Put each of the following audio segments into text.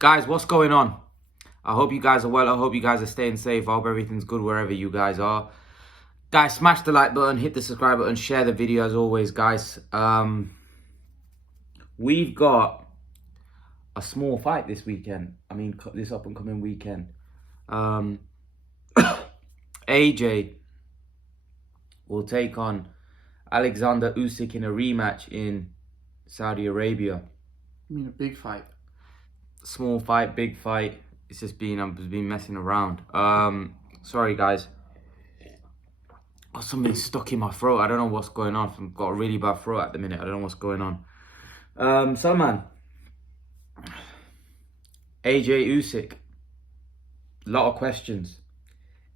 Guys, what's going on? I hope you guys are well. I hope you guys are staying safe. I hope everything's good wherever you guys are. Guys, smash the like button, hit the subscribe button, share the video as always, guys. We've got a small fight this weekend. This up and coming weekend. AJ will take on Oleksandr Usik in a rematch in Saudi Arabia. I mean, a big fight. Small fight, big fight. It's just I've been messing around. Sorry guys. Oh, something's stuck in my throat. I don't know what's going on. I've got a really bad throat at the minute. I don't know what's going on. Salman. AJ Usik. A lot of questions.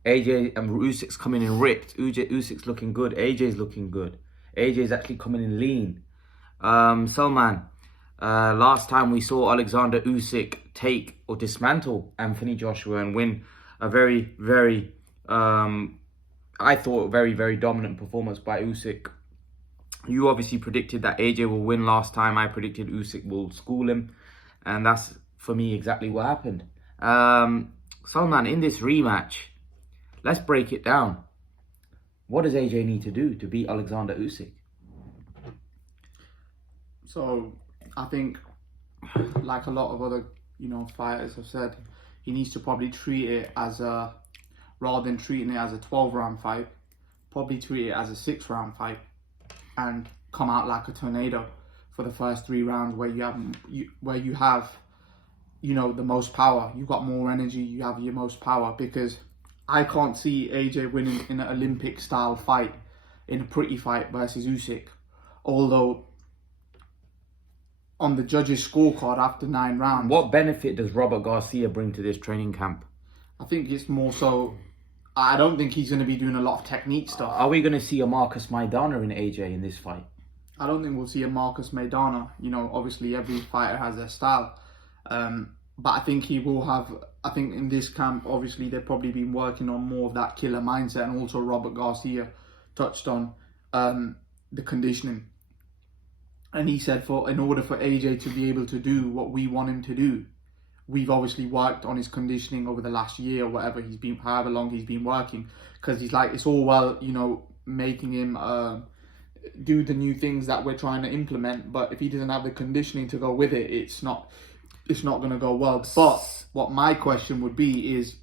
AJ and Usyk's coming in ripped. Usyk's looking good. AJ's looking good. AJ's actually coming in lean. Salman. Last time we saw Oleksandr Usik take or dismantle Anthony Joshua and win a very, very, I thought, very dominant performance by Usik. You obviously predicted that AJ will win last time. I predicted Usik will school him. And that's, for me, exactly what happened. Salman, in this rematch, let's break it down. What does AJ need to do to beat Oleksandr Usik? So, I think, like a lot of other, fighters have said, he needs to probably treat it as rather than treating it as a 12-round fight, probably treat it as a 6-round fight and come out like a tornado for the first 3 rounds where you have the most power. You've got more energy, you have your most power, because I can't see AJ winning in an Olympic-style fight, in a pretty fight versus Usik. Although, on the judges' scorecard after 9 rounds... What benefit does Robert Garcia bring to this training camp? I think it's more so... I don't think he's going to be doing a lot of technique stuff. Are we going to see a Marcus Maidana in AJ in this fight? I don't think we'll see a Marcus Maidana. Obviously every fighter has their style. But I think he will have... I think in this camp, obviously, they've probably been working on more of that killer mindset. And also Robert Garcia touched on the conditioning. And he said in order for AJ to be able to do what we want him to do, we've obviously worked on his conditioning over the last year or whatever however long he's been working. Because he's like, it's all well, making him do the new things that we're trying to implement. But if he doesn't have the conditioning to go with it, it's not going to go well. But what my question would be is,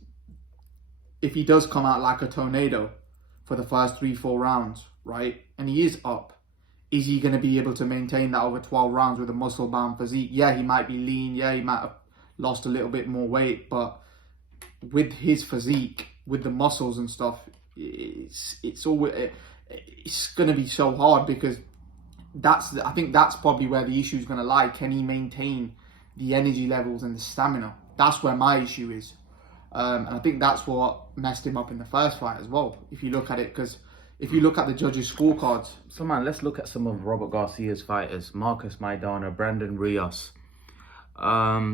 if he does come out like a tornado for the first 3-4 rounds, right? And he is up. Is he going to be able to maintain that over 12 rounds with a muscle-bound physique? Yeah, he might be lean. Yeah, he might have lost a little bit more weight. But with his physique, with the muscles and stuff, it's going to be so hard, because I think that's probably where the issue is going to lie. Can he maintain the energy levels and the stamina? That's where my issue is. And I think that's what messed him up in the first fight as well, if you look at it, because... If you look at the judges' scorecards... So, man, let's look at some of Robert Garcia's fighters. Marcus Maidana, Brandon Rios.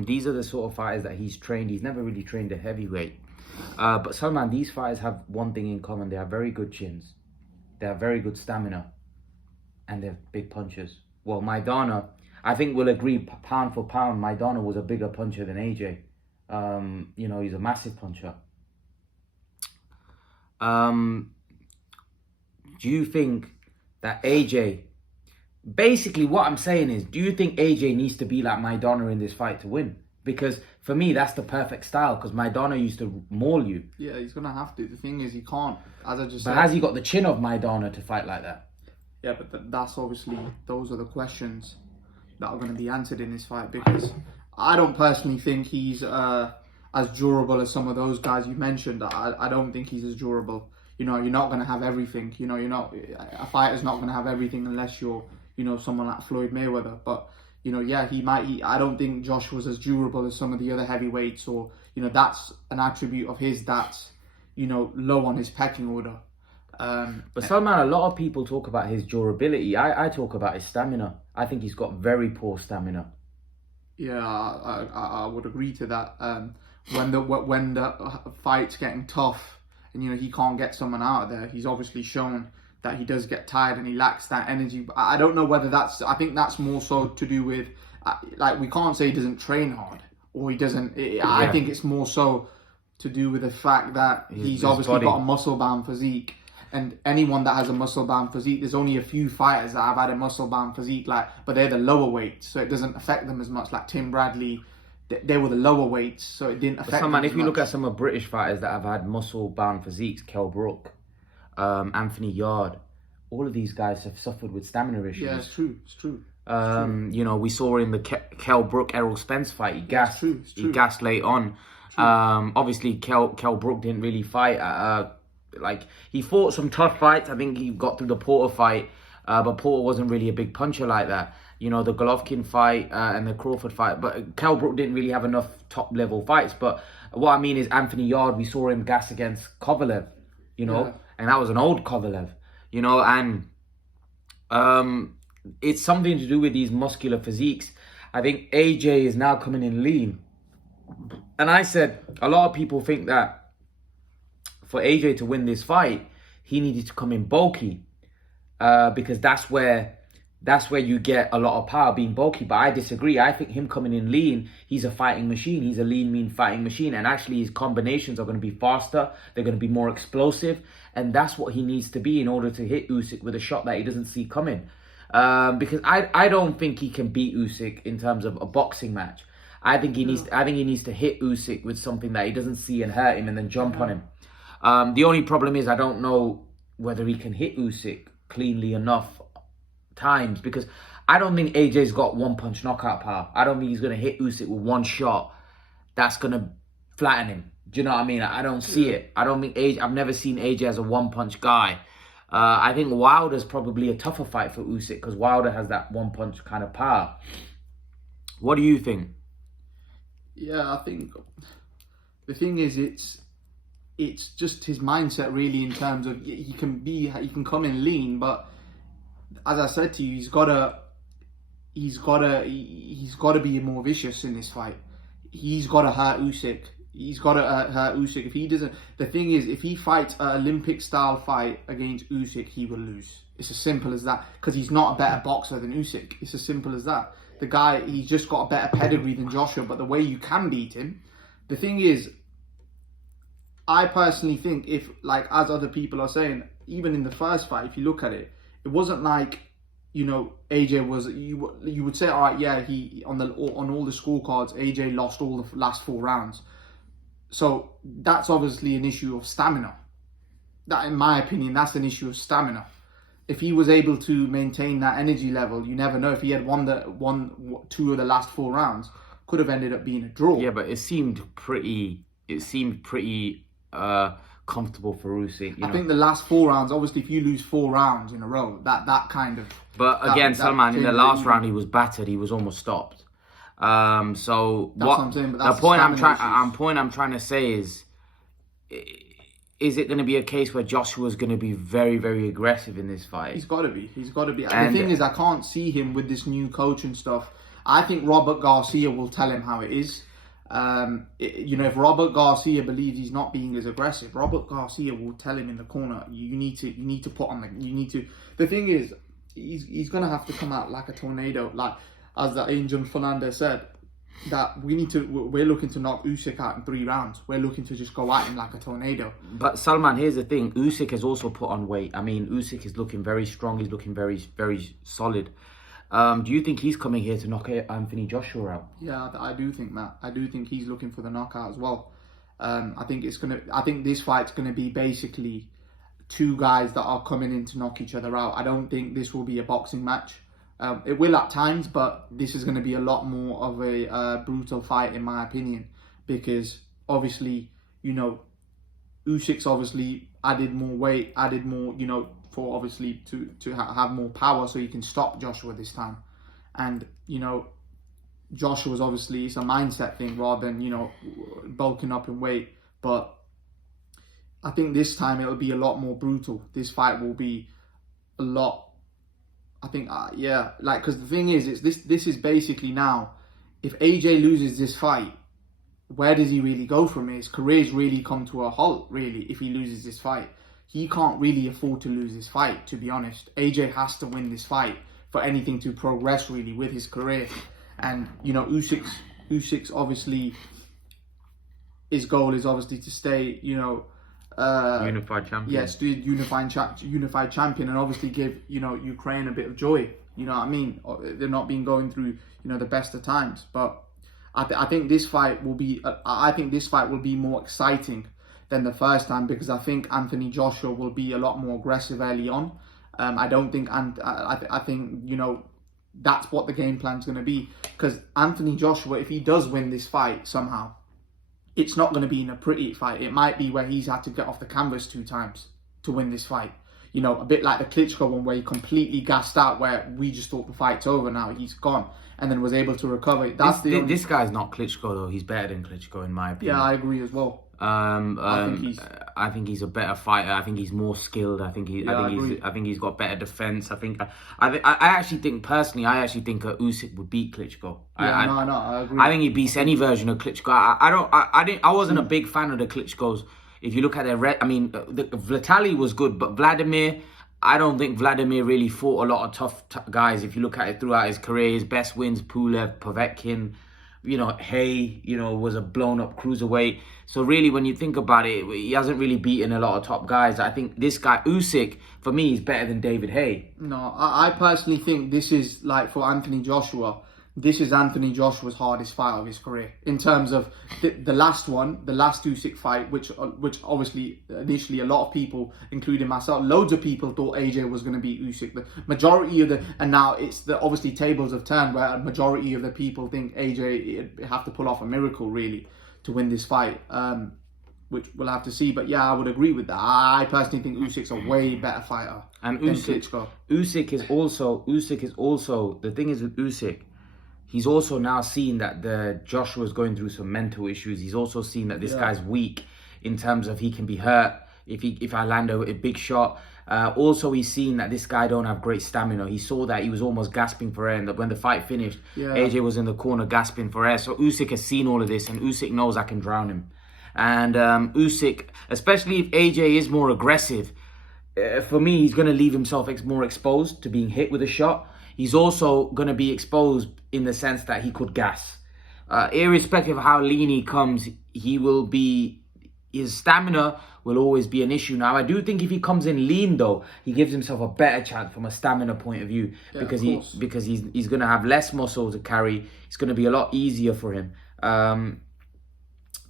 These are the sort of fighters that he's trained. He's never really trained a heavyweight. But, Salman, these fighters have one thing in common. They have very good chins. They have very good stamina. And they're big punchers. Well, Maidana, I think we'll agree, pound for pound, Maidana was a bigger puncher than AJ. He's a massive puncher. Do you think that AJ... Basically, what I'm saying is, do you think AJ needs to be like Maidana in this fight to win? Because, for me, that's the perfect style, because Maidana used to maul you. Yeah, he's going to have to. The thing is, he can't, as I just said... But has he got the chin of Maidana to fight like that? Yeah, but that's obviously... Those are the questions that are going to be answered in this fight, because I don't personally think he's as durable as some of those guys you mentioned. I don't think he's as durable. You're not going to have everything. A fighter's not going to have everything unless you're, someone like Floyd Mayweather. But, I don't think Joshua's as durable as some of the other heavyweights, or, that's an attribute of his that's, low on his pecking order. But Salman, a lot of people talk about his durability. I talk about his stamina. I think he's got very poor stamina. Yeah, I would agree to that. When the fight's getting tough, and he can't get someone out of there, he's obviously shown that he does get tired and he lacks that energy. But I don't know whether I think that's more so to do with, we can't say he doesn't train hard. or he doesn't. I think it's more so to do with the fact that he's obviously body. got a muscle-bound physique. And anyone that has a muscle-bound physique, there's only a few fighters that have had a muscle-bound physique, but they're the lower weights, so it doesn't affect them as much. Like Tim Bradley, they were the lower weights, so it didn't affect them if you much. look at some of British fighters that have had muscle-bound physiques, Kell Brook, Anthony Yard, all of these guys have suffered with stamina issues. Yeah, it's true. You know, we saw in the Kell Brook Errol Spence fight, he gassed. It's true. He gassed late on. Obviously, Kell Brook didn't really fight. He fought some tough fights. I think he got through the Porter fight, but Porter wasn't really a big puncher like that. You know, the Golovkin fight and the Crawford fight. But Kell Brook didn't really have enough top-level fights. But what I mean is Anthony Yard, we saw him gas against Kovalev, you know, and that was an old Kovalev, you know, and it's something to do with these muscular physiques. I think AJ is now coming in lean. And I said, a lot of people think that for AJ to win this fight, he needed to come in bulky because that's where you get a lot of power, being bulky. But I disagree. I think him coming in lean, he's a fighting machine. He's a lean, mean fighting machine. And actually his combinations are going to be faster. They're going to be more explosive. And that's what he needs to be in order to hit Usik with a shot that he doesn't see coming. Because I don't think he can beat Usik in terms of a boxing match. I think he needs to hit Usik with something that he doesn't see and hurt him and then jump on him. The only problem is I don't know whether he can hit Usik cleanly enough times, because I don't think AJ's got one-punch knockout power. I don't think he's going to hit Usik with one shot that's going to flatten him. Do you know what I mean? I don't see it. I don't think I've never seen AJ as a one-punch guy. I think Wilder's probably a tougher fight for Usik because Wilder has that one-punch kind of power. What do you think? Yeah, I think the thing is it's just his mindset really, in terms of he can come in lean, but as I said to you, he's gotta be more vicious in this fight. He's gotta hurt Usik. He's gotta hurt Usik. If he doesn't, the thing is, if he fights an Olympic style fight against Usik, he will lose. It's as simple as that, because he's not a better boxer than Usik. It's as simple as that. The guy, he's just got a better pedigree than Joshua, but the way you can beat him, the thing is, I personally think, if, like, as other people are saying, even in the first fight, if you look at it, it wasn't like, you know, AJ was, you would say, all right, yeah, he on all the scorecards, AJ lost all the last 4 rounds. So that's obviously an issue of stamina. That, in my opinion, that's an issue of stamina. If he was able to maintain that energy level, you never know. If he had won 2 of the last 4 rounds, could have ended up being a draw. Yeah, but it seemed pretty comfortable for Usik. I think the last 4 rounds, obviously, if you lose 4 rounds in a row, that kind of. But again, Salman, in the last round, he was battered. He was almost stopped. So that's what I'm saying. But that's the point I'm trying to say is it going to be a case where Joshua's going to be very, very aggressive in this fight? He's got to be. And the thing is, I can't see him with this new coach and stuff. I think Robert Garcia will tell him how it is. If Robert Garcia believes he's not being as aggressive, Robert Garcia will tell him in the corner, you need to put on the thing is, he's going to have to come out like a tornado, like as the Angel Fernandez said, that we're looking to knock Usik out in 3 rounds. We're looking to just go at him like a tornado. But Salman, here's the thing, Usik has also put on weight. I mean, Usik is looking very strong, he's looking very, very solid. Do you think he's coming here to knock Anthony Joshua out? Yeah, I do think that. I do think he's looking for the knockout as well. I think this fight's gonna be basically 2 guys that are coming in to knock each other out. I don't think this will be a boxing match. It will at times, but this is going to be a lot more of a brutal fight, in my opinion, because obviously, Usyk's obviously added more weight, added more, for obviously to have more power so he can stop Joshua this time. And, Joshua's obviously, it's a mindset thing rather than, bulking up in weight. But I think this time it'll be a lot more brutal. This fight will be a lot. I think, because the thing is, this is basically now, if AJ loses this fight, where does he really go from here? His career's really come to a halt, really, if he loses this fight. He can't really afford to lose this fight, to be honest. AJ has to win this fight for anything to progress, really, with his career. And, Usyk's Usyk's obviously, his goal is obviously to stay, Unified champion. yes, to unified champion, and obviously give Ukraine a bit of joy. You know what I mean? They're not been going through the best of times, but I think this fight will be more exciting than the first time, because I think Anthony Joshua will be a lot more aggressive early on. I don't think, and I think that's what the game plan's going to be, because Anthony Joshua, if he does win this fight somehow, it's not going to be in a pretty fight. It might be where he's had to get off the canvas 2 times to win this fight. A bit like the Klitschko one, where he completely gassed out, where we just thought the fight's over now, he's gone, and then was able to recover. This guy's not Klitschko though. He's better than Klitschko in my opinion. Yeah, I agree as well. I think he's a better fighter. I think he's more skilled. I think he's got better defense. I actually think Usyk would beat Klitschko. I agree. I think he beats any version of Klitschko. I wasn't a big fan of the Klitschkos. If you look at Vitaly was good, but Vladimir, I don't think Vladimir really fought a lot of tough guys. If you look at it throughout his career, his best wins, Pulev, Povetkin, Hay, was a blown up cruiserweight. So really, when you think about it, he hasn't really beaten a lot of top guys. I think this guy, Usyk, for me, is better than David Hay. No, I personally think this is, like, for Anthony Joshua, this is Anthony Joshua's hardest fight of his career. In terms of the last Usyk fight, which obviously initially a lot of people, including myself, loads of people thought AJ was going to beat Usyk. The majority of and now it's obviously tables have turned, where a majority of the people think AJ have to pull off a miracle really to win this fight. Which we'll have to see, but yeah, I would agree with that. I personally think Usyk's a way better fighter and than Klitschko. Usyk is also the thing is with Usyk. He's also now seen that Joshua's going through some mental issues. He's also seen that this guy's weak in terms of he can be hurt if I land a big shot. Also, he's seen that this guy don't have great stamina. He saw that he was almost gasping for air, and that when the fight finished, AJ was in the corner gasping for air. So Usyk has seen all of this, and Usyk knows I can drown him. And Usyk, especially if AJ is more aggressive, for me, he's going to leave himself more exposed to being hit with a shot. He's also going to be exposed in the sense that he could gas. Irrespective of how lean he comes, his stamina will always be an issue. Now, I do think if he comes in lean, though, he gives himself a better chance from a stamina point of view, because he's going to have less muscle to carry. It's going to be a lot easier for him.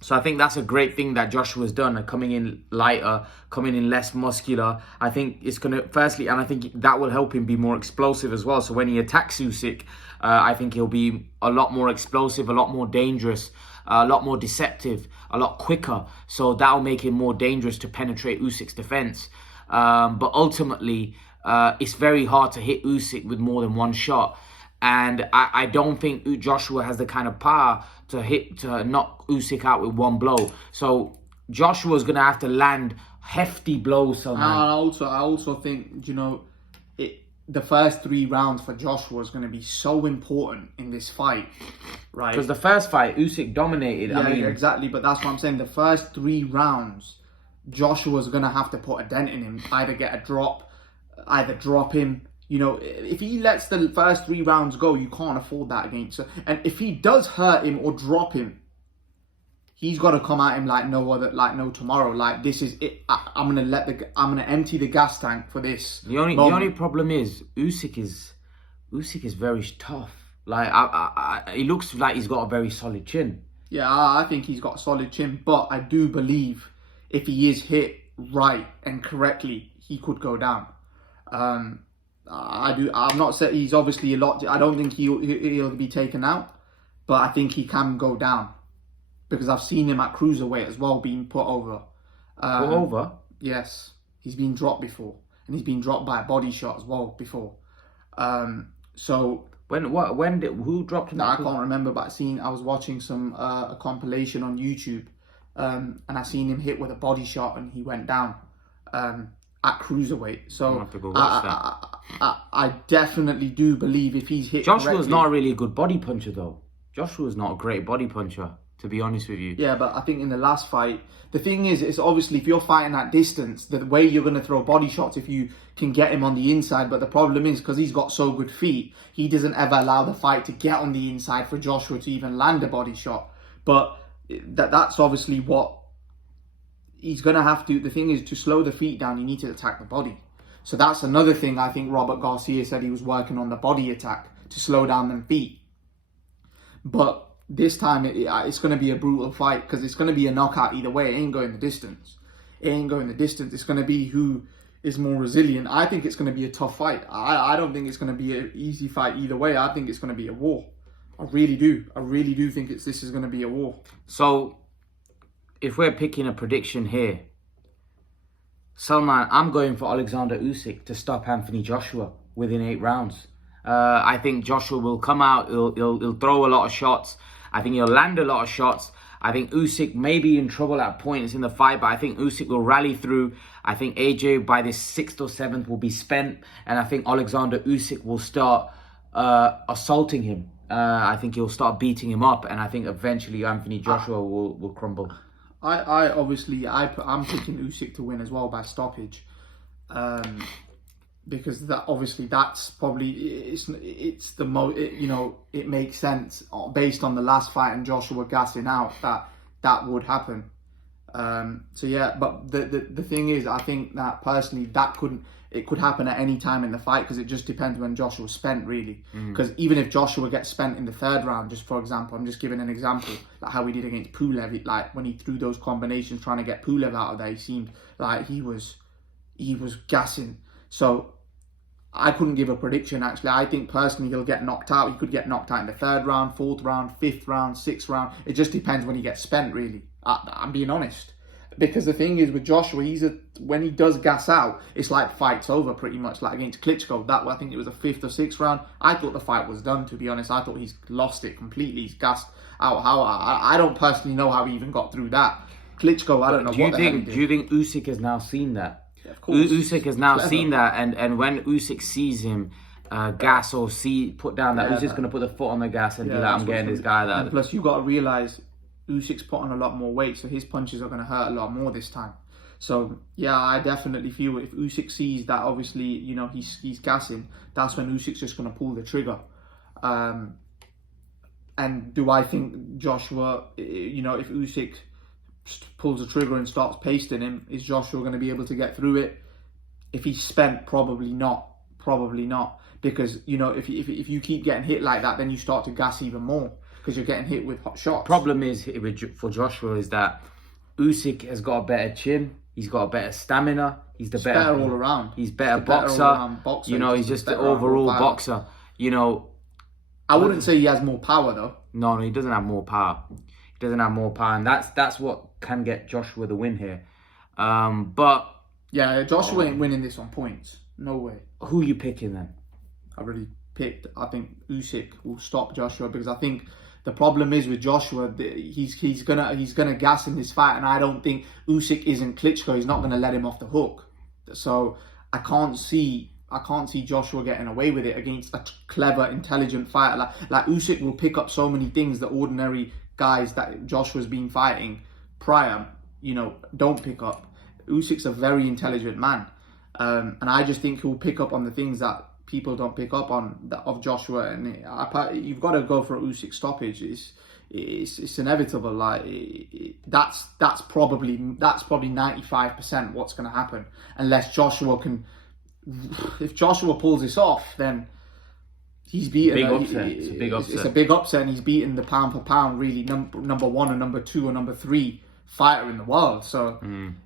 So I think that's a great thing that Joshua's done, coming in lighter, coming in less muscular. I think it's going to, firstly, and I think that will help him be more explosive as well. So when he attacks Usyk, I think he'll be a lot more explosive, a lot more dangerous, a lot more deceptive, a lot quicker. So that'll make him more dangerous to penetrate Usyk's defense. But ultimately, it's very hard to hit Usyk with more than one shot. And I don't think Joshua has the kind of power to knock Usyk out with one blow. So Joshua's going to have to land hefty blows somehow. And I also think, the first 3 rounds for Joshua is going to be so important in this fight, right? Because the first fight, Usyk dominated. Yeah, exactly. But that's what I'm saying. The first 3 rounds, Joshua's going to have to put a dent in him. Either get a drop, either drop him. If he lets the first 3 rounds go, you can't afford that against him. And if he does hurt him or drop him, he's got to come at him like no tomorrow. Like, this is it. I'm gonna empty the gas tank for this. The only problem is Usyk is very tough. Like, he looks like he's got a very solid chin. Yeah, I think he's got a solid chin, but I do believe if he is hit right and correctly, he could go down. I'm not saying he's obviously a lot. I don't think he'll be taken out, but I think he can go down, because I've seen him at cruiserweight as well being put over. Put over? Yes, he's been dropped before, and he's been dropped by a body shot as well before. So who dropped him? I can't remember, but I was watching some a compilation on YouTube, and I seen him hit with a body shot, and he went down. At cruiserweight. So I definitely do believe if he's hit Joshua's correctly, not really a good body puncher though. Joshua's not a great body puncher, to be honest with you. Yeah, but I think in the last fight, the thing is, it's obviously if you're fighting at distance, the way you're going to throw body shots if you can get him on the inside. But the problem is, because he's got so good feet, he doesn't ever allow the fight to get on the inside for Joshua to even land a body shot. But that's obviously what he's going to have to. The thing is, to slow the feet down, you need to attack the body. So that's another thing I think Robert Garcia said he was working on the body attack to slow down them feet. But this time it's going to be a brutal fight because it's going to be a knockout either way. It ain't going the distance. It ain't going the distance. It's going to be who is more resilient. I think it's going to be a tough fight. I don't think it's going to be an easy fight either way. I think it's going to be a war. I really do. I really do think this is going to be a war. So, if we're picking a prediction here, Salman, I'm going for Oleksandr Usik to stop Anthony Joshua within 8 rounds. I think Joshua will come out, he'll throw a lot of shots. I think he'll land a lot of shots. I think Usik may be in trouble at points in the fight, but I think Usik will rally through. I think AJ by this 6th or 7th will be spent, and I think Oleksandr Usik will start assaulting him. I think he'll start beating him up, and I think eventually Anthony Joshua will crumble. I'm picking Usik to win as well by stoppage, because that's probably it's the most, it makes sense based on the last fight and Joshua gassing out that would happen. So yeah, but the thing is, I think that personally it could happen at any time in the fight because it just depends when Joshua's spent, really. Because even if Joshua gets spent in the 3rd round, just for example, I'm just giving an example, like how we did against Pulev, like when he threw those combinations trying to get Pulev out of there, he seemed like he was gassing. So I couldn't give a prediction, actually. I think personally he'll get knocked out. He could get knocked out in the 3rd round, 4th round, 5th round, 6th round. It just depends when he gets spent, really. I'm being honest. Because the thing is with Joshua, when he does gas out, it's like fight's over pretty much. Like against Klitschko, I think it was the 5th or 6th round. I thought the fight was done, to be honest. I thought he's lost it completely. He's gassed out. I don't personally know how he even got through that. Klitschko, I don't know what the hell he did. Do you think Usik has now seen that? Yeah, of course. Usik has now seen that, and when Usik sees him gas or put down that, Usyk's going to put the foot on the gas and be like, I'm getting this guy that. And plus, you got to realise Usyk's put on a lot more weight, so his punches are going to hurt a lot more this time. So yeah, I definitely feel if Usik sees that, obviously, he's gassing, that's when Usyk's just going to pull the trigger. And do I think Joshua, if Usik pulls the trigger and starts pasting him, is Joshua going to be able to get through it? If he's spent, probably not. Because if you keep getting hit like that, then you start to gas even more because you're getting hit with hot shots. Problem is for Joshua is that Usik has got a better chin, he's got a better stamina, he's better all around. He's better boxer. He's just the overall boxer. I wouldn't say he has more power though. No, he doesn't have more power. He doesn't have more power, and that's what can get Joshua the win here. But yeah, Joshua ain't winning this on points. No way. Who are you picking then? I already picked. I think Usik will stop Joshua because I think the problem is with Joshua, he's gonna gas in this fight, and I don't think Usik isn't Klitschko. He's not gonna let him off the hook. So I can't see Joshua getting away with it against a clever, intelligent fighter. Like Usik will pick up so many things that ordinary guys that Joshua's been fighting prior, don't pick up. Usyk's a very intelligent man, and I just think he'll pick up on the things that people don't pick up on of Joshua. And you've got to go for a Usyk stoppage. It's inevitable. Like that's probably 95% what's going to happen, unless Joshua can. If Joshua pulls this off, then he's beaten. Big upset. It's a big upset. It's a big upset, and he's beaten the pound for pound, really number 1 or number 2 or number 3 fighter in the world. So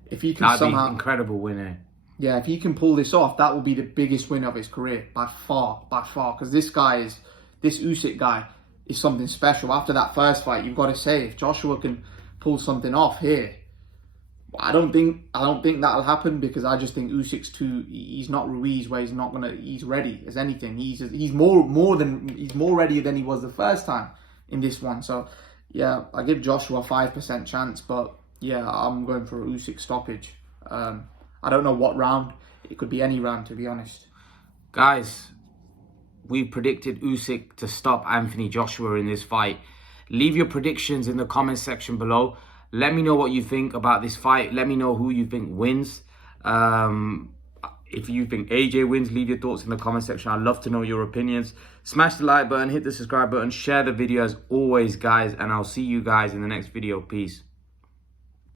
if he can that'd be an incredible winner. Yeah, if he can pull this off, that will be the biggest win of his career by far. Because this Usyk guy is something special. After that first fight, you've got to say, if Joshua can pull something off here, I don't think that'll happen, because I just think Usyk's he's not Ruiz, where he's ready as anything. He's more ready than he was the first time in this one. So yeah, I give Joshua a 5% chance, but yeah, I'm going for a Usyk stoppage. I don't know what round. It could be any round, to be honest. Guys, we predicted Usyk to stop Anthony Joshua in this fight. Leave your predictions in the comment section below. Let me know what you think about this fight. Let me know who you think wins. If you think AJ wins, leave your thoughts in the comment section. I'd love to know your opinions. Smash the like button, hit the subscribe button, share the video as always, guys. And I'll see you guys in the next video. Peace.